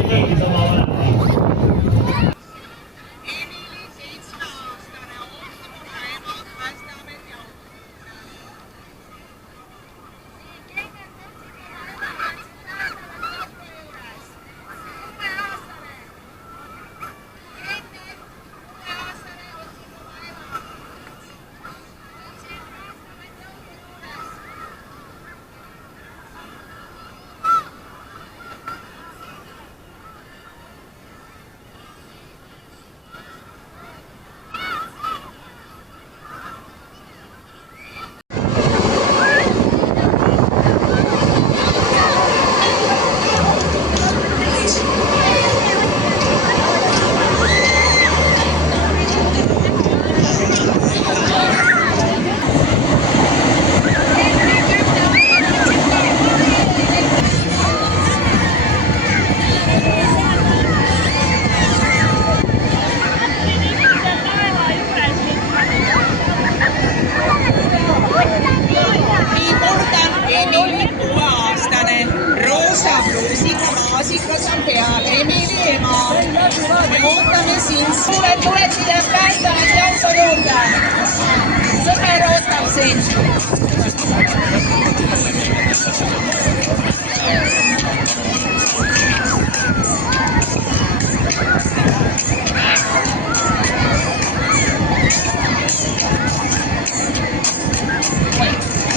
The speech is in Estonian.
Emily teenis oma olemusi. Emily 6-aastane, roosa pluusiga maasikas on peal, Emily ema. Me ootame sind. Tule siia Päästeameti auto juurde. Sõber ootab sind.